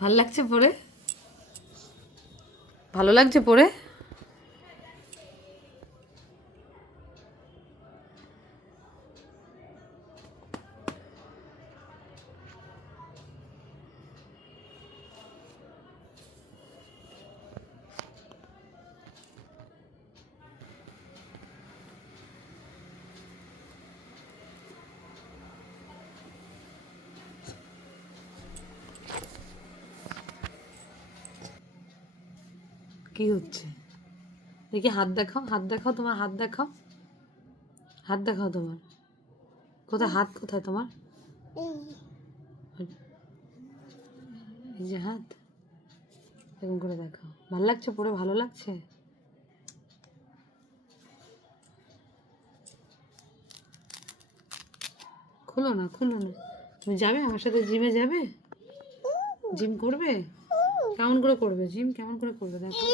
ভাল লাগছে পরে? ভালো লাগছে পরে? কি হচ্ছে? দেখি হাত দেখাও, হাত দেখাও, তোমার হাত দেখাও, হাত দেখাও তোমার। কোথায় হাত, কোথায় তোমার? এই যে হাত, এরকম করে দেখাও। ভালো লাগছে পরে? ভালো লাগছে? খুলো না, খুলো না। তুমি যাবে আমার সাথে? জিমে যাবে? জিম করবে? কেমন করে করবে জিম? কেমন করে করবে দেখো?